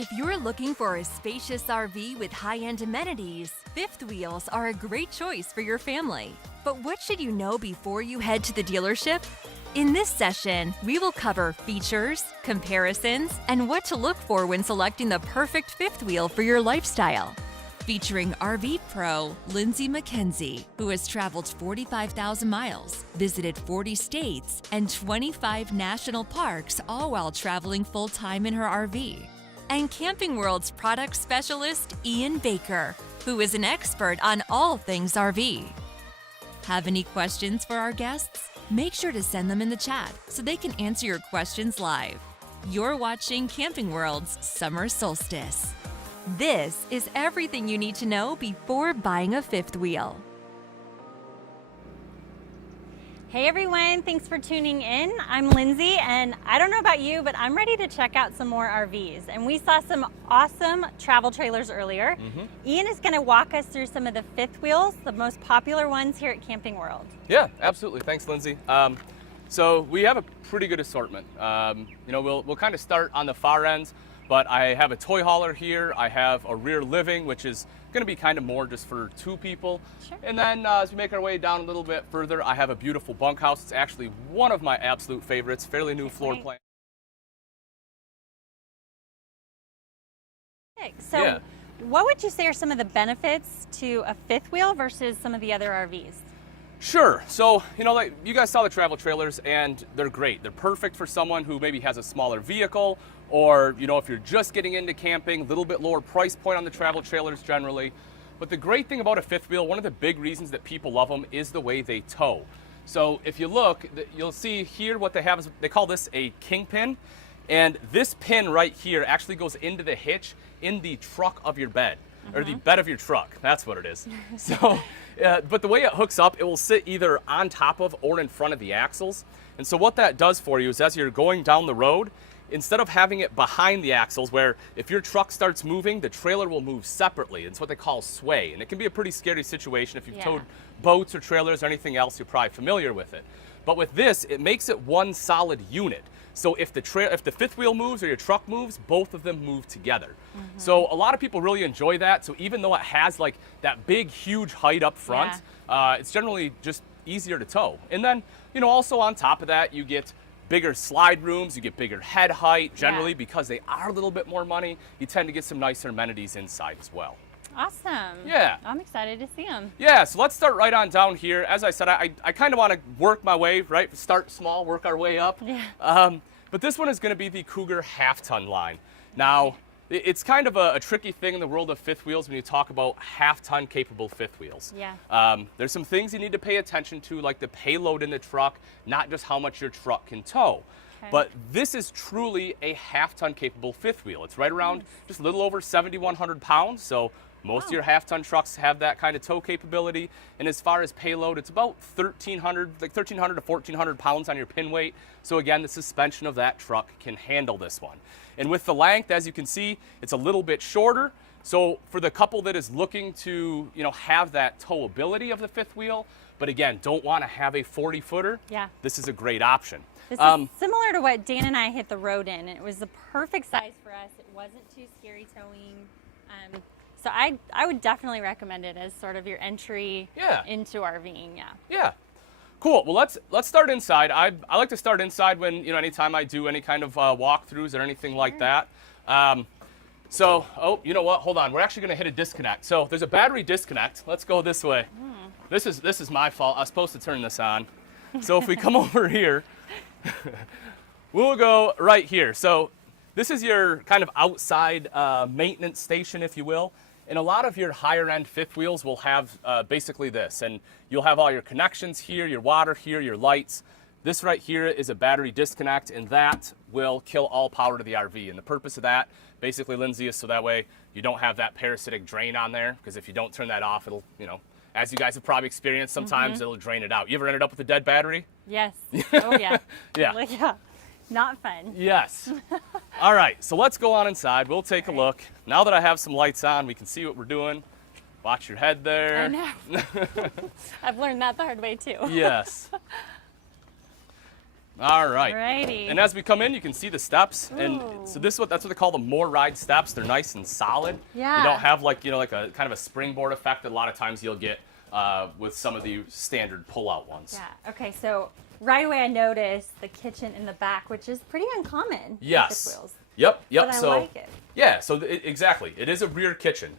If you're looking for a spacious RV with high-end amenities, fifth wheels are a great choice for your family. But what should you know before you head to the dealership? In this session, we will cover features, comparisons, and what to look for when selecting the perfect fifth wheel for your lifestyle. Featuring RV pro Lindsay McKenzie, who has traveled 45,000 miles, visited 40 states, and 25 national parks, all while traveling full-time in her RV. And Camping World's product specialist Ian Baker, who is an expert on all things RV. Have any questions for our guests? Make sure to send them in the chat so they can answer your questions live. You're watching Camping World's Summer Solstice. This is everything you need to know before buying a fifth wheel. Hey everyone, thanks for tuning in. I'm Lindsay, and I don't know about you, but I'm ready to check out some more RVs. And we saw some awesome travel trailers earlier. Ian is going to walk us through some of the fifth wheels, the most popular ones here at Camping World. Yeah, absolutely. Thanks, Lindsay. So we have a pretty good assortment. We'll kind of start on the far ends, but I have a toy hauler here. I have a rear living, which is going to be kind of more just for two people. Sure. And then as we make our way down a little bit further, I have a beautiful bunkhouse. It's actually one of my absolute favorites, fairly new floor plan. So what would you say are some of the benefits to a fifth wheel versus some of the other RVs? Sure. So, like you guys saw the travel trailers, and they're great. They're perfect for someone who maybe has a smaller vehicle, or, if you're just getting into camping, a little bit lower price point on the travel trailers generally. But the great thing about a fifth wheel, one of the big reasons that people love them is the way they tow. So if you look, you'll see here what they have is, they call this a kingpin. And this pin right here actually goes into the hitch in the truck of your bed, or the bed of your truck. That's what it is. So, but the way it hooks up, it will sit either on top of or in front of the axles. And so what that does for you is as you're going down the road, instead of having it behind the axles, where if your truck starts moving, the trailer will move separately. It's what they call sway. And it can be a pretty scary situation if you've towed boats or trailers or anything else, you're probably familiar with it. But with this, it makes it one solid unit. So if the fifth wheel moves or your truck moves, both of them move together. So a lot of people really enjoy that. So even though it has like that big, huge height up front, it's generally just easier to tow. And then, also on top of that, you get bigger slide rooms, you get bigger head height. Generally, because they are a little bit more money, you tend to get some nicer amenities inside as well. Awesome. Yeah. I'm excited to see them. Yeah, so let's start right on down here. As I said, I kind of want to work my way, right? Start small, work our way up. Yeah. But this one is going to be the Cougar half-ton line. Now, it's kind of a tricky thing in the world of fifth wheels when you talk about half-ton capable fifth wheels. Yeah. There's some things you need to pay attention to, like the payload in the truck, not just how much your truck can tow. Okay. But this is truly a half-ton capable fifth wheel. It's right around just a little over 7,100 pounds, so most of your half-ton trucks have that kind of tow capability. And as far as payload, it's about 1,300 to 1,400 pounds on your pin weight. So again, the suspension of that truck can handle this one. And with the length, as you can see, it's a little bit shorter. So for the couple that is looking to, have that towability of the fifth wheel, but again, don't want to have a 40-footer, this is a great option. This is similar to what Dan and I hit the road in. It was the perfect size for us. It wasn't too scary towing. So I would definitely recommend it as sort of your entry into RVing. Yeah. Cool. Well, let's start inside. I like to start inside when, anytime I do any kind of walkthroughs or anything like that. So, you know what? Hold on. We're actually going to hit a disconnect. So there's a battery disconnect. Let's go this way. This is my fault. I was supposed to turn this on. So if we come over here, we'll go right here. So this is your kind of outside maintenance station, if you will. And a lot of your higher end fifth wheels will have basically this, and you'll have all your connections here, your water here, your lights. This right here is a battery disconnect, and that will kill all power to the RV. And the purpose of that, basically, Lindsay, is so that way you don't have that parasitic drain on there, because if you don't turn that off, it'll, as you guys have probably experienced, sometimes it'll drain it out. You ever ended up with a dead battery? Yes. Oh, yeah. Yeah. Not fun. Yes. All right, so let's go on inside. We'll take a look. Now that I have some lights on, we can see what we're doing. Watch your head there. I know. I've learned that the hard way too. Yes. All right. Alrighty. And as we come in, you can see the steps. And Ooh. so that's what they call the more ride steps. They're nice and solid. Yeah. You don't have like like a kind of a springboard effect that a lot of times you'll get with some of the standard pull-out ones. Yeah. Okay. So right away I noticed the kitchen in the back, which is pretty uncommon. Yes. With fifth wheels. Yep. But I So like it. yeah. So exactly, it is a rear kitchen.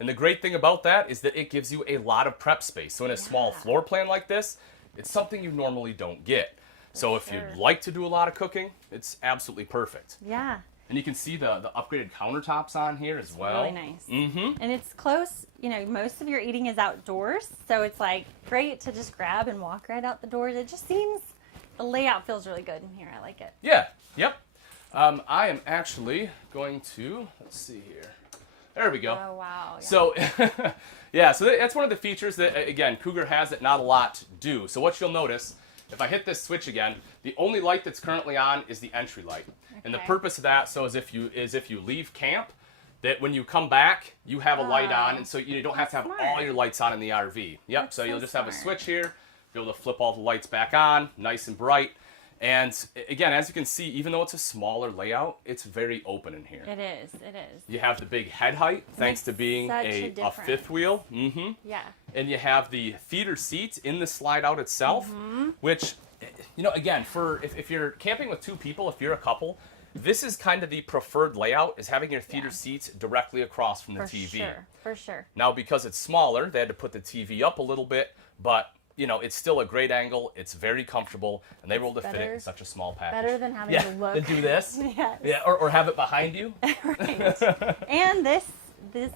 And the great thing about that is that it gives you a lot of prep space. So in a small floor plan like this, it's something you normally don't get. So if sure. you'd like to do a lot of cooking, it's absolutely perfect. Yeah. And you can see the upgraded countertops on here as well. Really nice. Mm-hmm. And it's close. Most of your eating is outdoors, so it's like great to just grab and walk right out the doors. It just seems the layout feels really good in here. I like it. Yeah. Yep. I am actually going to, let's see here. There we go. Oh wow. Yeah. So, yeah, so that's one of the features that, again, Cougar has that not a lot do. So what you'll notice, if I hit this switch again, the only light that's currently on is the entry light. Okay. And the purpose of that, so is if you leave camp, that when you come back, you have a light on, and so you don't have to have all your lights on in the RV. Yep, That's so you'll so just have a smart. switch here, be able to flip all the lights back on, nice and bright. And again, as you can see, even though it's a smaller layout, it's very open in here. It is. It is. You have the big head height, thanks to being such a a difference. fifth wheel. Mm-hmm. Yeah. And you have the theater seats in the slide out itself, which, again, for if you're camping with two people, if you're a couple, this is kind of the preferred layout, is having your theater seats directly across from the TV. For sure. Now, because it's smaller, they had to put the TV up a little bit, but it's still a great angle. It's very comfortable, and they were able to fit it in such a small package. Better than having to look. Than do this. Yes. Yeah, or have it behind you. Right. And this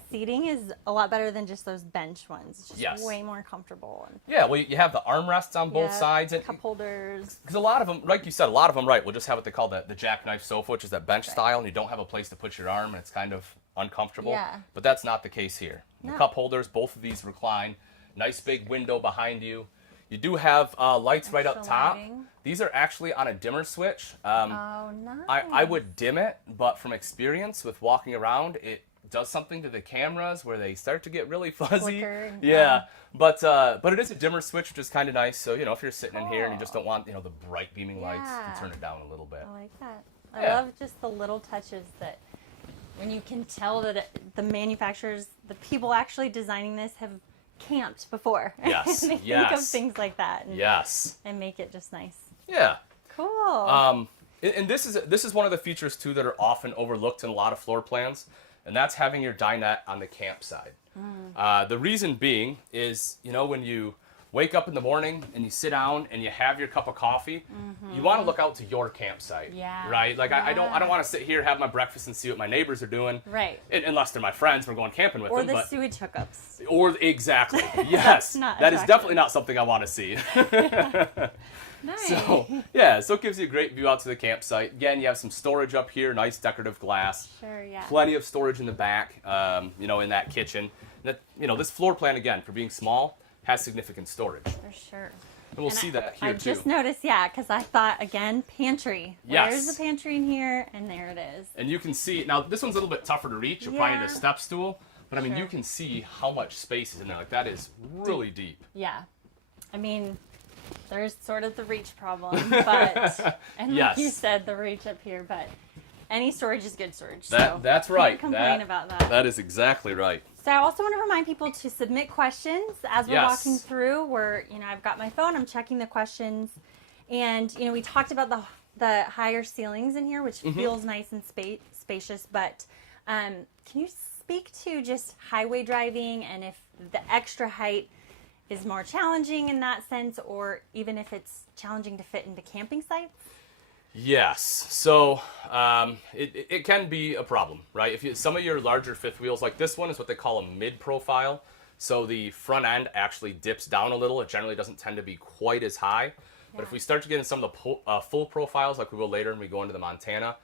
seating is a lot better than just those bench ones. It's just way more comfortable. And Yeah, well, you have the armrests on both sides. And cup holders. because a lot of them, like you said, will just have what they call the jackknife sofa, which is that bench style, and you don't have a place to put your arm, and it's kind of uncomfortable. Yeah. But that's not the case here. The No. cup holders, both of these recline. Nice big window behind you. You do have lights right up Extra top. lighting. These are actually on a dimmer switch. Oh, nice. I would dim it, but from experience with walking around, it does something to the cameras where they start to get really fuzzy. Flicker, yeah. But it is a dimmer switch, which is kind of nice. So, if you're sitting in here and you just don't want, the bright beaming lights, you Yeah. can turn it down a little bit. I like that. I Yeah. love just the little touches that when you can tell that the manufacturers, the people actually designing this have camped before. Yes, And they think of yes. things like that and make it just nice. Yeah. Cool. And this is one of the features too that are often overlooked in a lot of floor plans, and that's having your dinette on the campsite. The reason being is, when you wake up in the morning and you sit down and you have your cup of coffee, you want to look out to your campsite. Yeah. Right? Like I don't want to sit here, have my breakfast, and see what my neighbors are doing. Right. Unless they're my friends, we're going camping with Or them. the but, sewage hookups. or exactly. Yes. not That is attractive. definitely not something I want to see. Nice. So it gives you a great view out to the campsite. Again, you have some storage up here, nice decorative glass. Sure, yeah. Plenty of storage in the back, in that kitchen. That, this floor plan, again, for being small, has significant storage. For sure. And we'll see that here I too. just noticed, because I thought, again, pantry. Yes. Where's the pantry in here? And there it is. And you can see, now this one's a little bit tougher to reach. You'll probably need a Yeah. step stool. But Sure. you can see how much space is in there. Like, that is really deep. Yeah. I mean, there's sort of the reach problem, but, and like you Yes. said, the reach up here, but any storage is good storage. That's right. Can't complain about that. That is exactly right. So I also want to remind people to submit questions as we're Yes. walking through. I've got my phone, I'm checking the questions, and we talked about the higher ceilings in here, which feels nice and spacious. But can you speak to just highway driving and if the extra height is more challenging in that sense, or even if it's challenging to fit into camping sites? Yes. So it can be a problem, right? Some of your larger fifth wheels, like this one, is what they call a mid-profile. So the front end actually dips down a little. It generally doesn't tend to be quite as high. But if we start to get in some of the full profiles, like we will later, and we go into the Montana,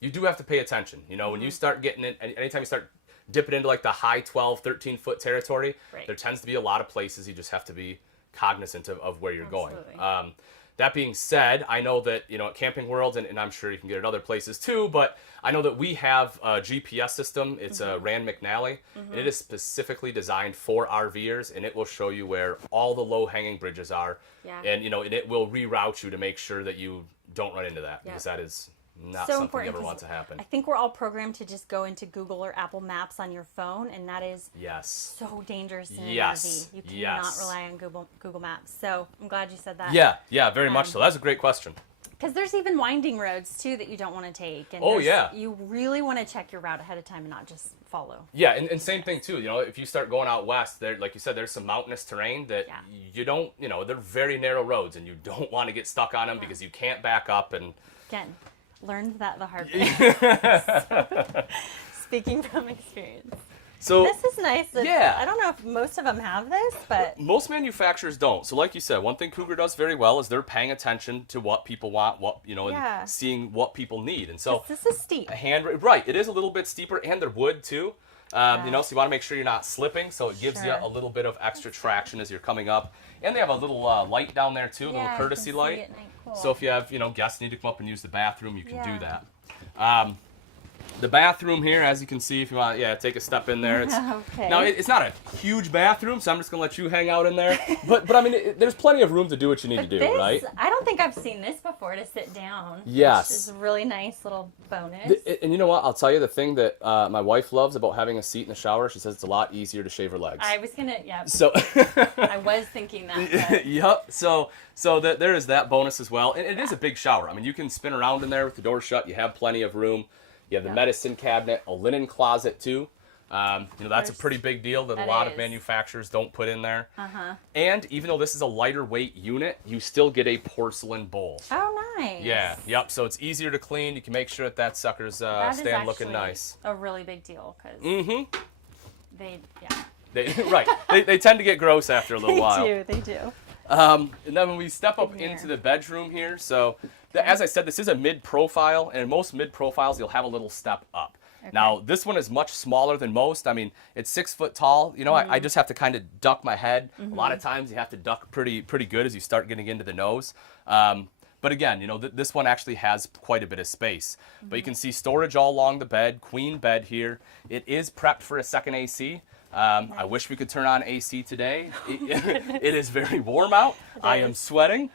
you do have to pay attention. When you start getting it, anytime you start dipping into like the high 12, 13-foot territory, Right. there tends to be a lot of places you just have to be cognizant of where you're Absolutely. going. That being said, I know that, at Camping World, and I'm sure you can get it other places too, but I know that we have a GPS system. It's a Rand McNally, and it is specifically designed for RVers, and it will show you where all the low-hanging bridges are. Yeah. And, and it will reroute you to make sure that you don't run into that, because that is not so something important, you ever want to happen. I think we're all programmed to just go into Google or Apple Maps on your phone, and that is so dangerous in an RV. You cannot rely on Google Maps. So I'm glad you said that. Yeah, very much so. That's a great question. Because there's even winding roads too that you don't want to take. And you really want to check your route ahead of time and not just follow. Yeah, and same thing too. If you start going out west, there, like you said, there's some mountainous terrain that you don't. They're very narrow roads, and you don't want to get stuck on them because you can't back up. And again, learned that the hard way. Speaking from experience. So this is nice. I don't know if most of them have this, but most manufacturers don't. So like you said, one thing Cougar does very well is they're paying attention to what people want, and seeing what people need. And so this is steep. Right, it is a little bit steeper, and they're wood too. So you want to make sure you're not slipping, so it gives you a little bit of extra traction as you're coming up. And they have a little light down there too, a little courtesy light. Cool. So if you have guests need to come up and use the bathroom, you can do that. The bathroom here, as you can see, if you want, take a step in there. It's, Now, it's not a huge bathroom, so I'm just going to let you hang out in there. But I mean, there's plenty of room to do what you need to do, right? I don't think I've seen this before, to sit down. Yes. Which is a really nice little bonus. And you know what? I'll tell you the thing that my wife loves about having a seat in the shower. She says it's a lot easier to shave her legs. I was going to, So I was thinking that. Yep. So there is that bonus as well. And it is a big shower. I mean, you can spin around in there with the door shut. You have plenty of room. You have the medicine cabinet, a linen closet too. That's a pretty big deal that a lot of manufacturers don't put in there. And even though this is a lighter weight unit, you still get a porcelain bowl. Oh, nice. Yeah, yep. So it's easier to clean. You can make sure that sucker's staying looking nice. A really big deal because they tend to get gross after a little while. They do. And then when we step up into the bedroom here, so as I said, this is a mid-profile, and in most mid-profiles, you'll have a little step up. Okay. Now, this one is much smaller than most. I mean, it's 6 foot tall. I just have to kind of duck my head. A lot of times, you have to duck pretty good as you start getting into the nose. But again, this one actually has quite a bit of space. But you can see storage all along the bed, queen bed here. It is prepped for a second AC. I wish we could turn on AC today. It is very warm out. I am sweating.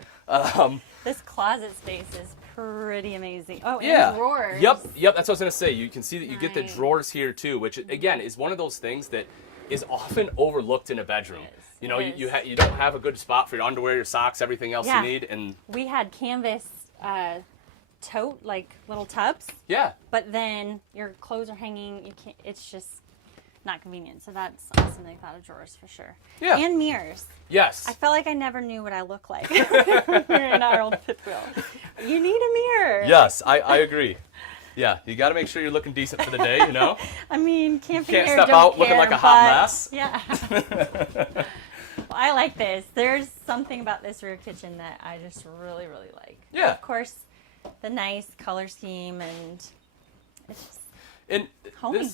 This closet space is pretty amazing. Oh, and drawers. Yep. That's what I was going to say. You can see that you get the drawers here too, which again is one of those things that is often overlooked in a bedroom. You don't have a good spot for your underwear, your socks, everything else you need. And we had canvas tote, like little tubs. Yeah. But then your clothes are hanging. You can't. It's just not convenient. So that's awesome. They thought of drawers for sure. Yeah. And mirrors. Yes. I felt like I never knew what I looked like when we were in our old fifth wheel. You need a mirror. Yes, I agree. Yeah, you got to make sure you're looking decent for the day, I mean, can't step out looking like a hot mess. Yeah. Well, I like this. There's something about this rear kitchen that I just really, really like. Yeah. Of course, the nice color scheme, and it's just and homey.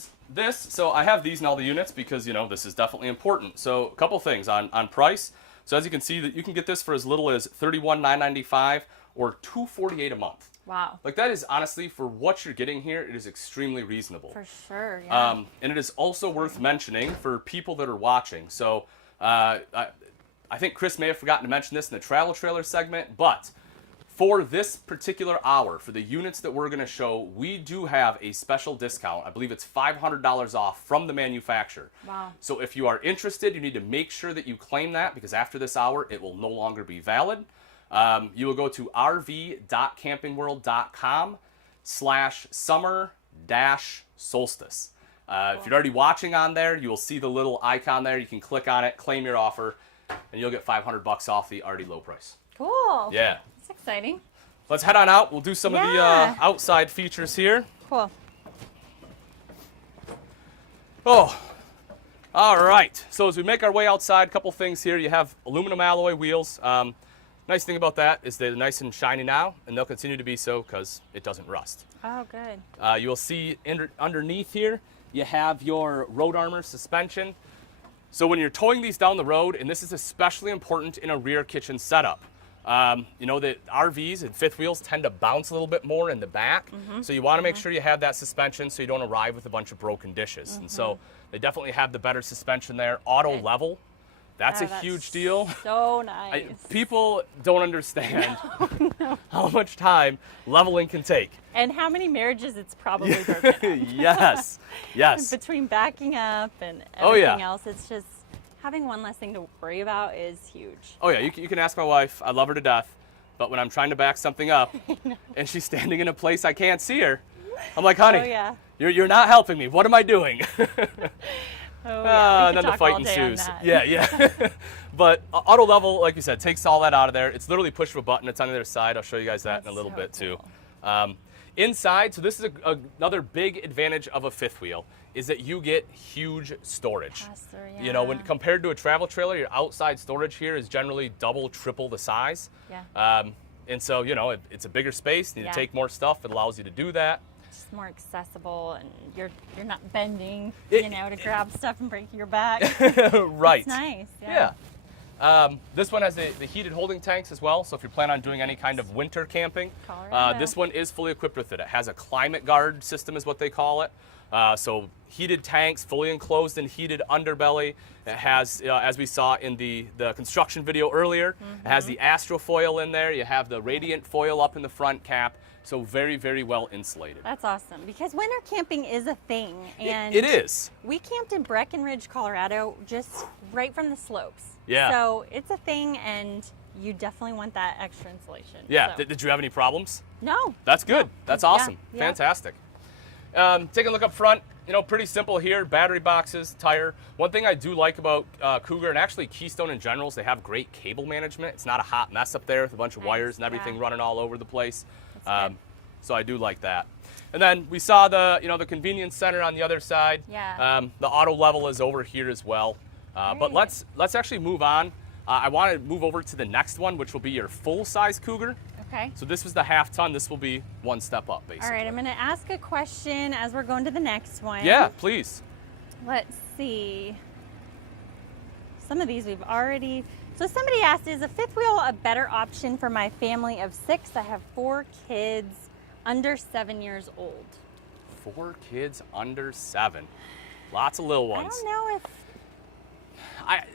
So I have these in all the units because, this is definitely important. So a couple things on price. So as you can see, that you can get this for as little as $31,995 or $248 a month. Wow. Like that is honestly, for what you're getting here, it is extremely reasonable. For sure, yeah. And it is also worth mentioning for people that are watching. So I think Chris may have forgotten to mention this in the travel trailer segment, but for this particular hour, for the units that we're going to show, we do have a special discount. I believe it's $500 off from the manufacturer. Wow. So if you are interested, you need to make sure that you claim that, because after this hour, it will no longer be valid. You will go to rv.campingworld.com/summer-solstice. If you're already watching on there, you will see the little icon there. You can click on it, claim your offer, and you'll get $500 off the already low price. Cool. Yeah. That's exciting. Let's head on out. We'll do some of the outside features here. Cool. Oh, all right. So as we make our way outside, a couple things here. You have aluminum alloy wheels. Nice thing about that is they're nice and shiny now, and they'll continue to be so because it doesn't rust. Oh, good. You'll see underneath here, you have your road armor suspension. So when you're towing these down the road, and this is especially important in a rear kitchen setup, You know that RVs and fifth wheels tend to bounce a little bit more in the back, so you want to make sure you have that suspension so you don't arrive with a bunch of broken dishes. And so they definitely have the better suspension there. Auto level, that's a huge deal. So nice. People don't understand how much time leveling can take. And how many marriages it's probably broken. Yes, yes. Between backing up and everything else, it's just having one less thing to worry about is huge. Oh yeah, you can ask my wife. I love her to death, but when I'm trying to back something up and she's standing in a place I can't see her, I'm like, honey, you're not helping me. What am I doing? And then the fight ensues. Yeah. But auto level, like you said, takes all that out of there. It's literally push of a button. It's on the other side. I'll show you guys that in a little bit too. Inside, so this is another big advantage of a fifth wheel, is that you get huge storage. You know, when compared to a travel trailer, your outside storage here is generally double, triple the size. And so, you know, it's a bigger space. You need to take more stuff. It allows you to do that. It's more accessible, and you're not bending, you know, to grab stuff and break your back. Right. It's nice. This one has the heated holding tanks as well, so if you plan on doing any kind of winter camping, this one is fully equipped with it. It has a climate guard system is what they call it. So heated tanks, fully enclosed and heated underbelly. It has, as we saw in the construction video earlier, it has the Astrofoil in there. You have the Radiant foil up in the front cap. So very, very well insulated. That's awesome, because winter camping is a thing. And it is. We camped in Breckenridge, Colorado, just right from the slopes. Yeah. So it's a thing, and you definitely want that extra insulation. Yeah. So. Did you have any problems? No. That's good. That's awesome. Yeah. Fantastic. Take a look up front. You know, pretty simple here. Battery boxes, tire. One thing I do like about Cougar, and actually Keystone in general, is they have great cable management. It's not a hot mess up there with a bunch of wires and everything running all over the place. So I do like that. And then we saw the convenience center on the other side. Yeah. The auto level is over here as well. But let's actually move on. I want to move over to the next one, which will be your full-size Cougar. Okay. So this was the half ton. This will be one step up, basically. All right, I'm going to ask a question as we're going to the next one. Yeah, please. Let's see. Some of these we've already... So somebody asked, is a fifth wheel a better option for my family of 6? I have 4 kids under 7 years old. 4 kids under 7. Lots of little ones. I don't know if...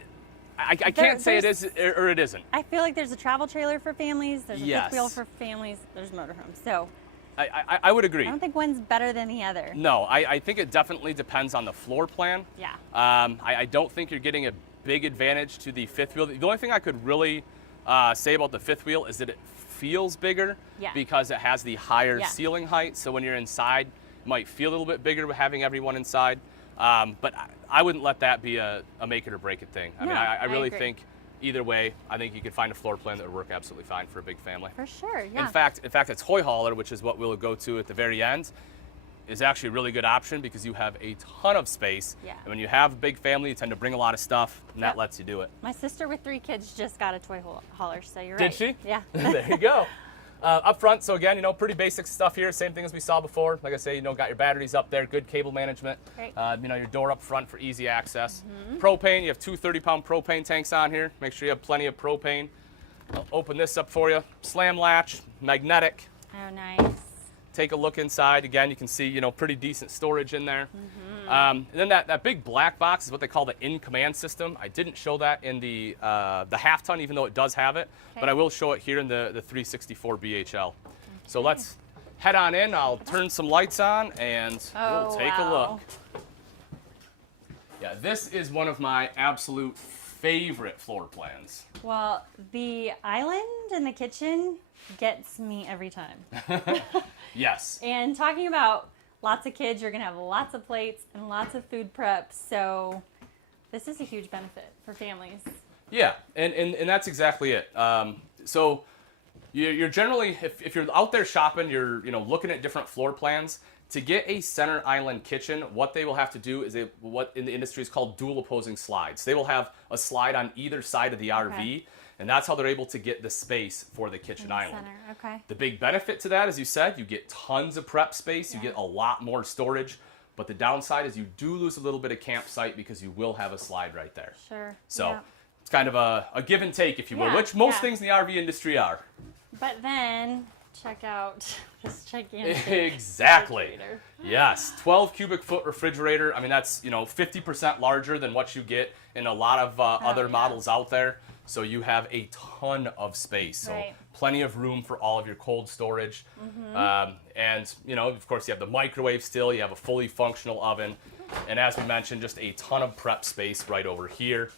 I can't say it is or it isn't. I feel like there's a travel trailer for families. There's a fifth wheel for families. There's motorhomes. So I would agree. I don't think one's better than the other. No, I think it definitely depends on the floor plan. Yeah. I don't think you're getting a big advantage to the fifth wheel. The only thing I could really say about the fifth wheel is that it feels bigger because it has the higher ceiling height. So when you're inside, it might feel a little bit bigger with having everyone inside. But I wouldn't let that be a make it or break it thing. I mean, I really think either way, I think you could find a floor plan that would work absolutely fine for a big family. For sure, yeah. In fact, it's Hoy Hauler, which is what we'll go to at the very end, is actually a really good option because you have a ton of space. Yeah. And when you have a big family, you tend to bring a lot of stuff, and that lets you do it. My sister with 3 kids just got a toy hauler, so you're right. Did she? Yeah. There you go. Up front, so again, pretty basic stuff here. Same thing as we saw before. Like I say, got your batteries up there, good cable management. Great. Your door up front for easy access. Propane, you have 2 30-pound propane tanks on here. Make sure you have plenty of propane. I'll open this up for you. Slam latch, magnetic. Oh, nice. Take a look inside. Again, you can see, pretty decent storage in there. And then that big black box is what they call the in-command system. I didn't show that in the half ton, even though it does have it, but I will show it here in the 364 BHL. So let's head on in. I'll turn some lights on and we'll take a look. Yeah, this is one of my absolute favorite floor plans. Well, the island in the kitchen gets me every time. Yes. And talking about lots of kids, you're going to have lots of plates and lots of food prep. So this is a huge benefit for families. Yeah, and that's exactly it. So you're generally, if you're out there shopping, you're looking at different floor plans. To get a center island kitchen, what they will have to do is what in the industry is called dual opposing slides. They will have a slide on either side of the RV, and that's how they're able to get the space for the kitchen island. Center. Okay. The big benefit to that, as you said, you get tons of prep space, you get a lot more storage, but the downside is you do lose a little bit of campsite because you will have a slide right there. Sure. So it's kind of a give and take, if you will, Yeah, which most yeah. things in the RV industry are. But then check out this gigantic Exactly. refrigerator. Yes, 12 cubic foot refrigerator. I mean, that's 50% larger than what you get in a lot of other yeah. models out there. So you have a ton of space. So Right. plenty of room for all of your cold storage. And of course, you have the microwave still. You have a fully functional oven, and as we mentioned, just a ton of prep space right over here.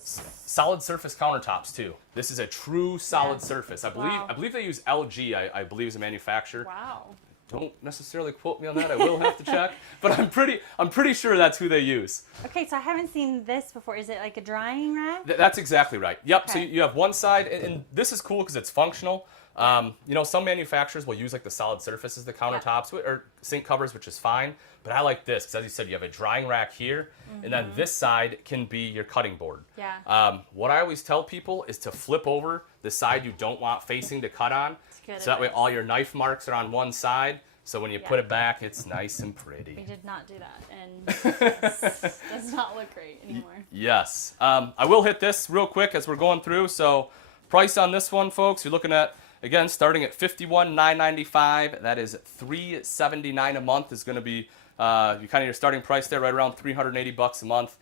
Solid surface countertops too. This is a true solid surface. I believe Wow. I believe they use LG. I believe as a manufacturer. Wow. Don't necessarily quote me on that. I will have to check, but I'm pretty sure that's who they use. Okay, so I haven't seen this before. Is it like a drying rack? That's exactly right. Yep. So Okay. you have one side, and this is cool because it's functional. Some manufacturers will use like the solid surface as the countertops or sink covers, which is fine. But I like this because, as you said, you have a drying rack here, and then this side can be your cutting board. Yeah. What I always tell people is to flip over the side you don't want facing to cut on, good so that way advice. all your knife marks are on one side. So when you put it back, it's nice and pretty. We did not do that, and it does not look great anymore. Yes. I will hit this real quick as we're going through. So price on this one, folks, you're looking at, again, starting at $51,995. That is $379 a month is going to be your starting price there, right around $380 a month.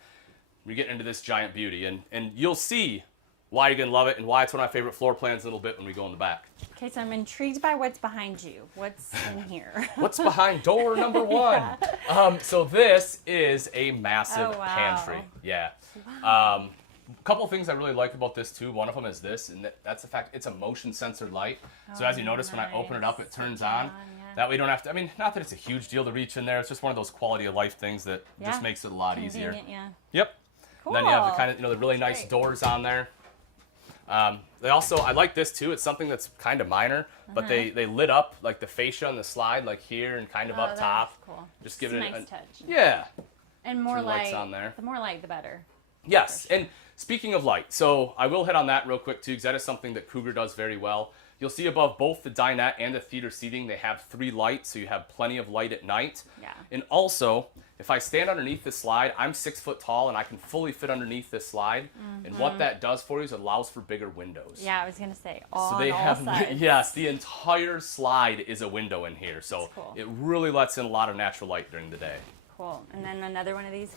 You're getting into this giant beauty, and you'll see why you're going to love it and why it's one of my favorite floor plans a little bit when we go in the back. Okay, so I'm intrigued by what's behind you. What's in here? What's behind door number one? So this is a massive Oh, wow. pantry. Yeah. A couple of things I really like about this too. One of them is this, and that's the fact it's a motion sensor light. So as you notice, when I open it up, it turns on. yeah. That way you don't have to, not that it's a huge deal to reach in there. It's just one of those quality of life things that just makes it a lot easier. Convenient, yeah. Yep. Cool. And then you have the kind of, the really nice great. doors on there. They also, I like this too. It's something that's kind of minor, but they lit up like the fascia on the slide, like here and kind of up that's top. Cool. Just give it Nice a touch. yeah. And more Two lights light. on there. The more light, the better. Yes, and speaking of light, so I will hit on that real quick too, because that is something that Cougar does very well. You'll see above both the dinette and the theater seating, they have 3 lights, so you have plenty of light at night. Yeah. And also, if I stand underneath this slide, I'm 6 foot tall, and I can fully fit underneath this slide. And what that does for you is it allows for bigger windows. Yeah, I was gonna say So on they all have, sides. yes, the entire slide is a window in here, so That's cool. it really lets in a lot of natural light during the day. Cool. And then another one of these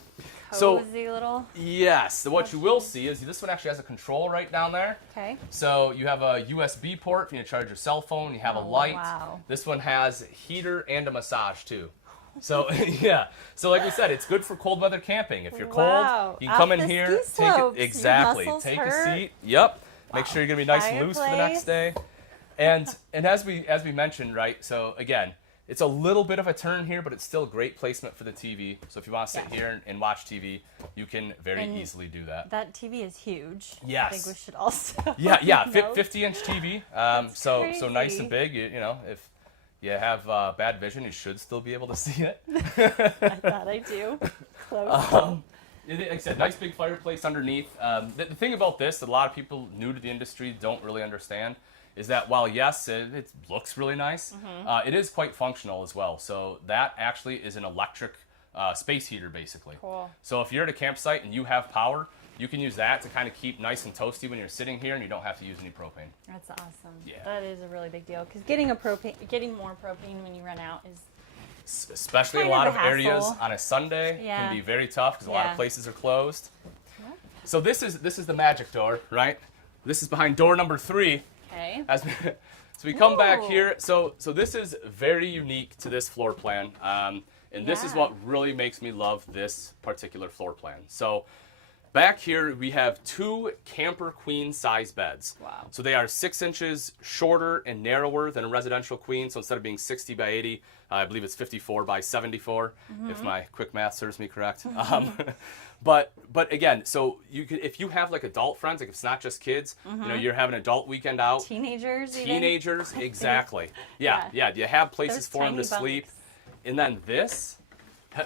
So- cozy little. Yes, so what you will see is this one actually has a control right down there. Okay. So you have a USB port for you to charge your cell phone. You have a light. wow. This one has heater and a massage too. So yeah. So like we said, it's good for cold weather camping. If you're Wow. cold, you can come Off in the here, ski take slopes, it your exactly. muscles Take hurt. a seat. Yep. Make sure you're gonna be nice and loose for the next day. And as we mentioned, right? So again, it's a little bit of a turn here, but it's still great placement for the TV. So if you want to sit here and watch TV, you can very And easily do that. That TV is huge. Yes. I think we should also. Yeah, note. 50-inch TV. So nice crazy. and big. If you have bad vision, you should still be able to see it. I thought I do. Close. Like I said, nice big fireplace underneath. The thing about this that a lot of people new to the industry don't really understand is that while yes, it looks really nice, it is quite functional as well. So that actually is an electric space heater, basically. Cool. So if you're at a campsite and you have power, you can use that to kind of keep nice and toasty when you're sitting here, and you don't have to use any propane. That's awesome. Yeah. That is a really big deal because getting more propane when you run out is. Especially a Kind of lot a of areas hassle. on a Sunday Yeah. can be very tough because a lot Yeah. of places are closed. So this is the magic door, right? This is behind door number 3. Okay. So we come back Ooh. here. So this is very unique to this floor plan, and this is Yeah. what really makes me love this particular floor plan. So back here we have 2 camper queen size beds. Wow. So they are 6 inches shorter and narrower than a residential queen. So instead of being 60 by 80, I believe it's 54 by 74, if my quick math serves me correct. But again, so you could, if you have like adult friends, like if it's not just kids, you're having an adult weekend out. Teenagers. Even? Teenagers, exactly. Yeah. You have places Those for them to tiny sleep. bunks. And then this,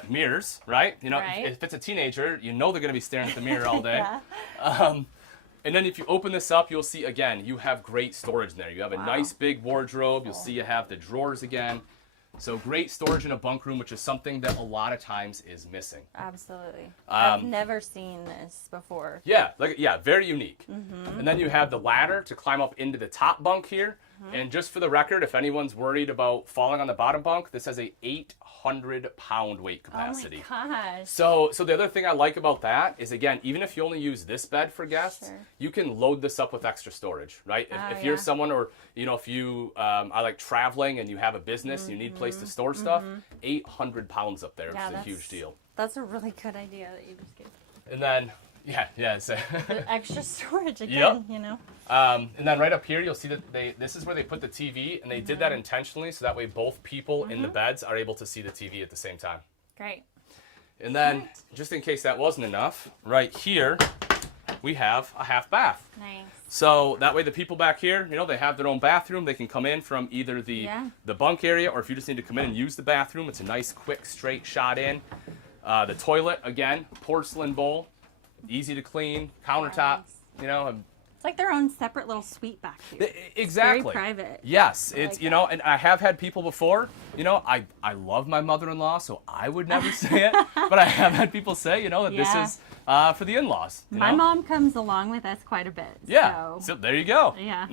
mirrors, right? Right. If it's a teenager, they're going to be staring at the mirror all day. Yeah. And then if you open this up, you'll see, again, you have great storage in there. You have a Wow. nice big wardrobe. You'll see you have the drawers again. So great storage in a bunk room, which is something that a lot of times is missing. Absolutely. I've never seen this before. Yeah, very unique. And then you have the ladder to climb up into the top bunk here. And just for the record, if anyone's worried about falling on the bottom bunk, this has a 800-pound weight capacity. Oh my gosh. So the other thing I like about that is, again, even if you only use this bed for guests, you can load this up with extra storage, right? If you're someone, or if you are like traveling and you have a business and you need a place to store stuff, 800 pounds up there is a huge deal. That's a really good idea that you just gave. And then, so the extra storage again, And then right up here, you'll see that this is where they put the TV, and they did that intentionally so that way both people in the beds are able to see the TV at the same time. Great. And then, just in case that wasn't enough, right here, we have a half bath. Nice. So that way the people back here, they have their own bathroom. They can come in from either the bunk area, or if you just need to come in and use the bathroom, it's a nice, quick, straight shot in. The toilet, again, porcelain bowl, easy to clean, countertop, It's like their own separate little suite back here. Exactly. It's very private. Yes, it's and I have had people before. I love my mother-in-law, so I would never say it, but I have had people say, that this is for the in-laws. My mom comes along with us quite a bit. Yeah. So there you go. Yeah.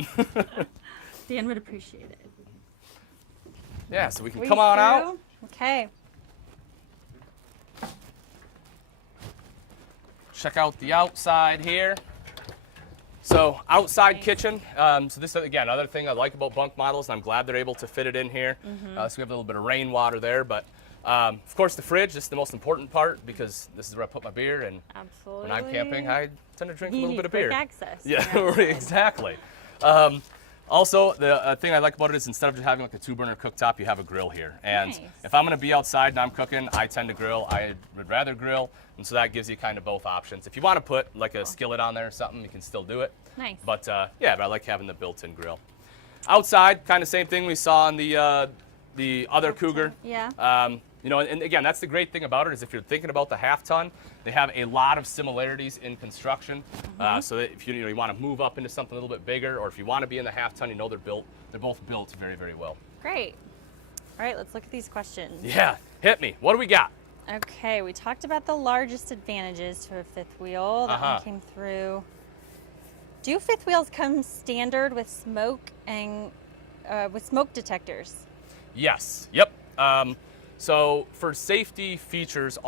Dan would appreciate it. Yeah. So we can come on out. Okay. Check out the outside here. So outside kitchen. So this is, again, another thing I like about bunk models, and I'm glad they're able to fit it in here. So we have a little bit of rainwater there, but of course the fridge, this is the most important part, because this is where I put my beer, and when I'm camping, I tend to drink a little bit of beer. Access. Yeah, exactly. Also, the thing I like about it is, instead of just having like a 2-burner cooktop, you have a grill here. And if I'm going to be outside and I'm cooking, I tend to grill. I would rather grill, and so that gives you kind of both options. If you want to put like a skillet on there or something, you can still do it. Nice. But but I like having the built-in grill. Outside, kind of same thing we saw in the other Cougar. Yeah. And again, that's the great thing about it, is if you're thinking about the half-ton, they have a lot of similarities in construction. So that if you want to move up into something a little bit bigger, or if you want to be in the half-ton, they're both built very, very well. Great. All right, let's look at these questions. Yeah, hit me. What do we got? Okay, we talked about the largest advantages to a fifth wheel. That one came through. Do fifth wheels come standard with smoke and with smoke detectors? Yes. Yep. So for safety features,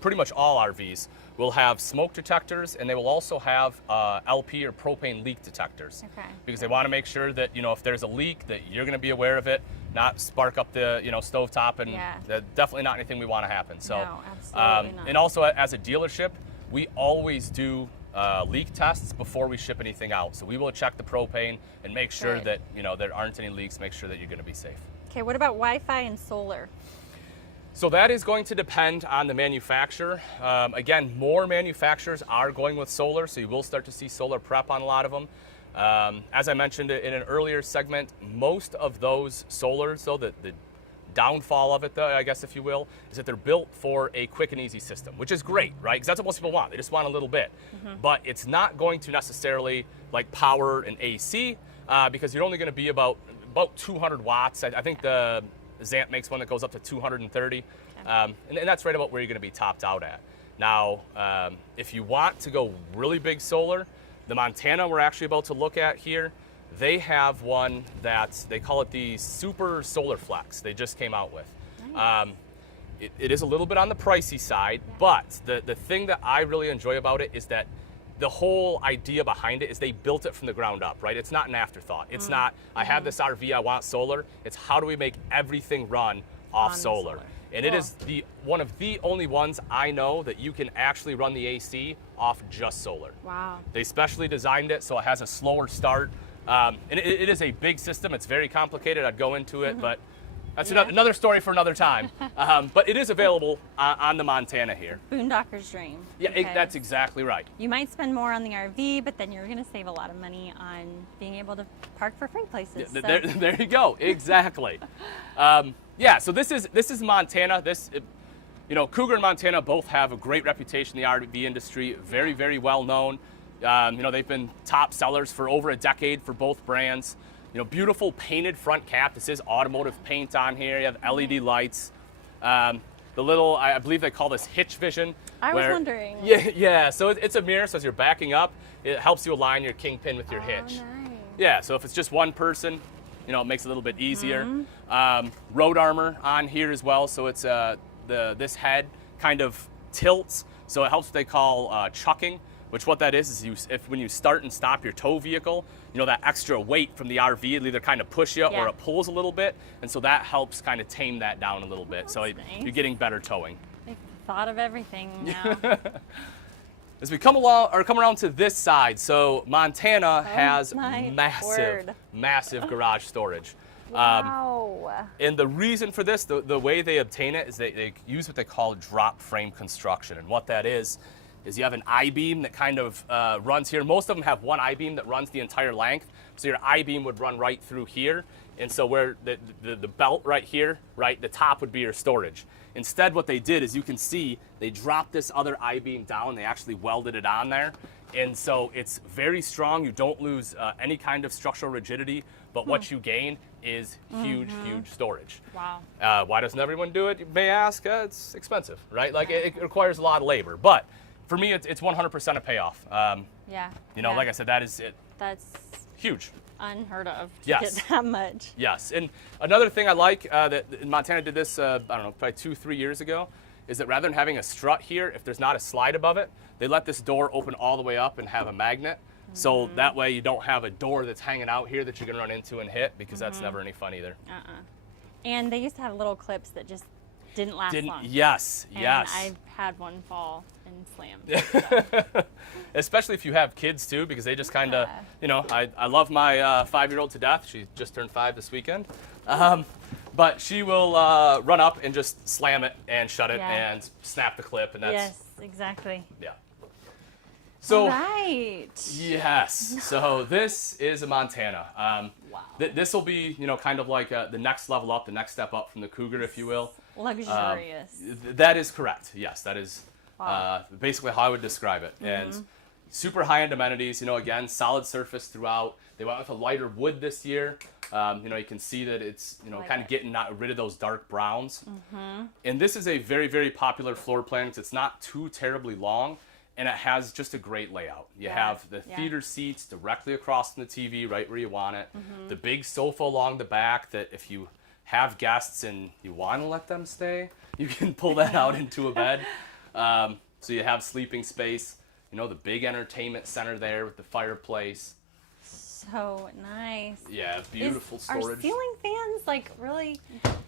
pretty much all RVs will have smoke detectors, and they will also have LP or propane leak detectors. Okay. Because they want to make sure that if there's a leak, that you're going to be aware of it, not spark up the stovetop, and that's definitely not anything we want to happen. So, no, absolutely not. And also as a dealership, we always do leak tests before we ship anything out. So we will check the propane and make sure that there aren't any leaks. Make sure that you're going to be safe. Okay. What about Wi-Fi and solar? So that is going to depend on the manufacturer. Again, more manufacturers are going with solar, so you will start to see solar prep on a lot of them. As I mentioned in an earlier segment, most of those solars, though, the downfall of it, though, I guess if you will, is that they're built for a quick and easy system, which is great, right? Because that's what most people want. They just want a little bit. But it's not going to necessarily like power an AC, because you're only going to be about 200 watts. I think the Zant makes one that goes up to 230, and that's right about where you're going to be topped out at. Now, if you want to go really big solar, the Montana we're actually about to look at here, they have one that they call it the Super Solar Flex. They just came out with. Nice. It is a little bit on the pricey side, but the thing that I really enjoy about it is that the whole idea behind it is they built it from the ground up, right? It's not an afterthought. It's not, I have this RV, I want solar. It's how do we make everything run off solar? And it is one of the only ones I know that you can actually run the AC off just solar. Wow. They specially designed it so it has a slower start. And it is a big system. It's very complicated. I'd go into it, but that's another story for another time. But it is available on the Montana here. Boondocker's dream. Yeah, that's exactly right. You might spend more on the RV, but then you're going to save a lot of money on being able to park for free places. Yeah, there you go. Exactly. So this is Montana. Cougar and Montana both have a great reputation in the RV industry. Very, very well known. They've been top sellers for over a decade for both brands. beautiful painted front cap. This is automotive paint on here. You have LED lights. The little, I believe they call this Hitch Vision. I was wondering. Yeah. So it's a mirror. So as you're backing up, it helps you align your kingpin with your hitch. Nice. Yeah. So if it's just one person, it makes it a little bit easier. Road armor on here as well. So it's this head kind of tilts. So it helps what they call chucking, which what that is when you start and stop your tow vehicle, that extra weight from the RV, it'll either kind of push you or it pulls a little bit. And so that helps kind of tame that down a little bit. So nice. You're getting better towing. I've thought of everything now. As we come around to this side, so Montana has massive garage storage. Wow. And the reason for this, the way they obtain it is they use what they call drop frame construction. And what that is you have an I-beam that kind of runs here. Most of them have one I-beam that runs the entire length. So your I-beam would run right through here. And so where the belt right here, the top would be your storage. Instead, what they did is you can see they dropped this other I-beam down. They actually welded it on there. And so it's very strong. You don't lose any kind of structural rigidity, but what you gain is huge storage. Wow. Why doesn't everyone do it? You may ask. It's expensive, right? Like it requires a lot of labor. But for me, it's 100% a payoff. Like I said, that is it. That's huge. Unheard of to Yes. get that much. Yes, and another thing I like that Montana did this, I don't know, probably 2-3 years ago, is that rather than having a strut here, if there's not a slide above it, they let this door open all the way up and have a magnet. So that way you don't have a door that's hanging out here that you're gonna run into and hit, because that's never any fun either. And they used to have little clips that just didn't last long. Yes. And I've had one fall and slam. Especially if you have kids too, because they just kind of, I love my 5-year-old to death. She just turned 5 this weekend. But she will run up and just slam it and shut it and snap the clip, and that's Yes, exactly. Yeah. So right. Yes. So this is a Montana. Wow. This will be, kind of like the next level up, the next step up from the Cougar, if you will. Luxurious. That is correct. Yes, that is Wow. basically how I would describe it. And super high-end amenities. Again, solid surface throughout. They went with a lighter wood this year. You can see that it's kind of getting rid of those dark browns. And this is a very, very popular floor plan because it's not too terribly long. And it has just a great layout. You have the theater seats directly across from the TV, right where you want it. The big sofa along the back that if you have guests and you want to let them stay, you can pull that out into a bed. So you have sleeping space. The big entertainment center there with the fireplace. So nice. Yeah, beautiful storage. Are ceiling fans really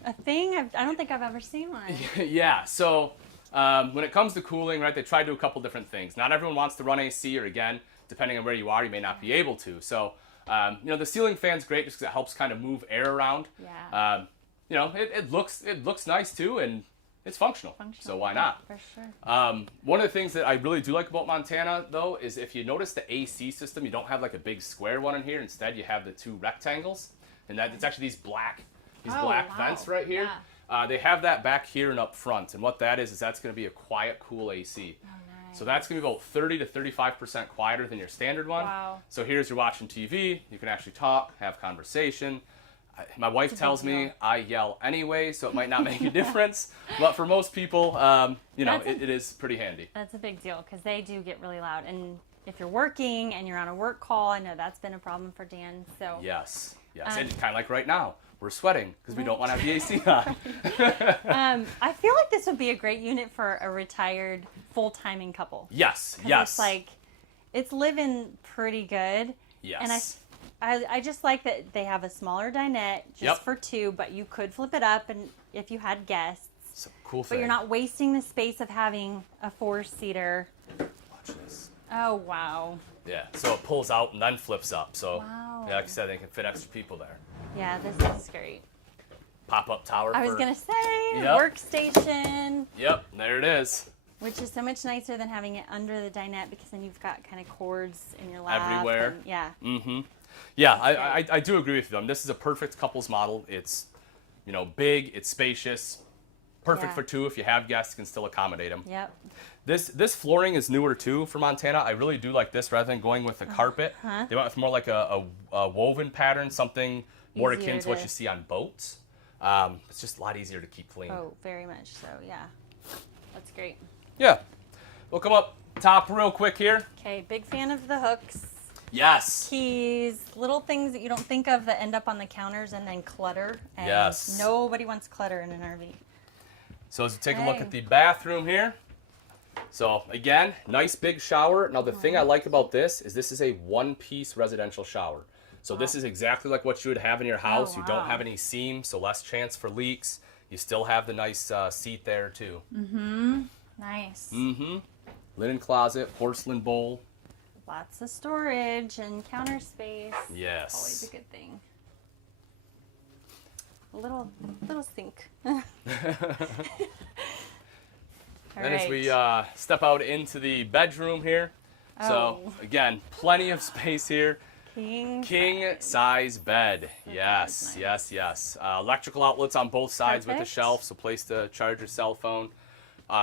a thing? I don't think I've ever seen one. Yeah, so when it comes to cooling, right, they try to do a couple different things. Not everyone wants to run AC, or again, depending on where you are, you may not be able to. So, the ceiling fan's great just because it helps kind of move air around. Yeah. It looks nice too, and it's functional. So why not? For sure. One of the things that I really do like about Montana, though, is if you notice the AC system, you don't have like a big square one in here. Instead, you have the 2 rectangles, and it's actually these black vents right here. Yeah. They have that back here and up front, and what that is that's going to be a quiet, cool AC. Oh, nice. So that's going to be about 30 to 35% quieter than your standard one. Wow. So here's you're watching TV, you can actually talk, have conversation. My wife tells me I yell anyway, so it might not make a difference. But for most people, it is pretty handy. That's a big deal because they do get really loud. And if you're working and you're on a work call, I know that's been a problem for Dan. So Yes. And kind of like right now, we're sweating because we don't want to have the AC on. I feel like this would be a great unit for a retired full-timing couple. Yes. It's it's living pretty good. Yes. And I just like that they have a smaller dinette just for 2, but you could flip it up and if you had guests. It's a cool thing. But you're not wasting the space of having a 4-seater. Watch this. Oh, wow. Yeah, so it pulls out and then flips up. So, Wow. like I said, they can fit extra people there. Yeah, this is great. Pop-up tower. I was going to say, Yep. workstation. Yep, there it is. Which is so much nicer than having it under the dinette because then you've got kind of cords in your lap. Everywhere. And, yeah. Mm-hmm. Yeah, I do agree with them. This is a perfect couples model. It's, big, it's spacious, perfect Yeah. for 2 if you have guests, you can still accommodate them. Yep. This flooring is newer too for Montana. I really do like this rather than going with the carpet. They went with more like a woven pattern, something more Easier akin to what to- you see on boats. It's just a lot easier to keep clean. Oh, very much so, yeah. That's great. Yeah. We'll come up top real quick here. Okay, big fan of the hooks. Yes. Keys, little things that you don't think of that end up on the counters and then clutter. And Yes. nobody wants clutter in an RV. So as we take a look Okay. at the bathroom here. So again, nice big shower. Now the thing I like about this is a one-piece residential shower. So this is exactly like what you would have in your house. You don't wow. have any seams, so less chance for leaks. You still have the nice seat there too. Nice. Linen closet, porcelain bowl. Lots of storage and counter space. Yes. Always a good thing. A little sink. Then as we step out into the bedroom here. So Oh. again, plenty of space here. King Size bed. Yes, nice. yes. Electrical outlets on both sides with a Perfect. shelf, so place to charge your cell phone.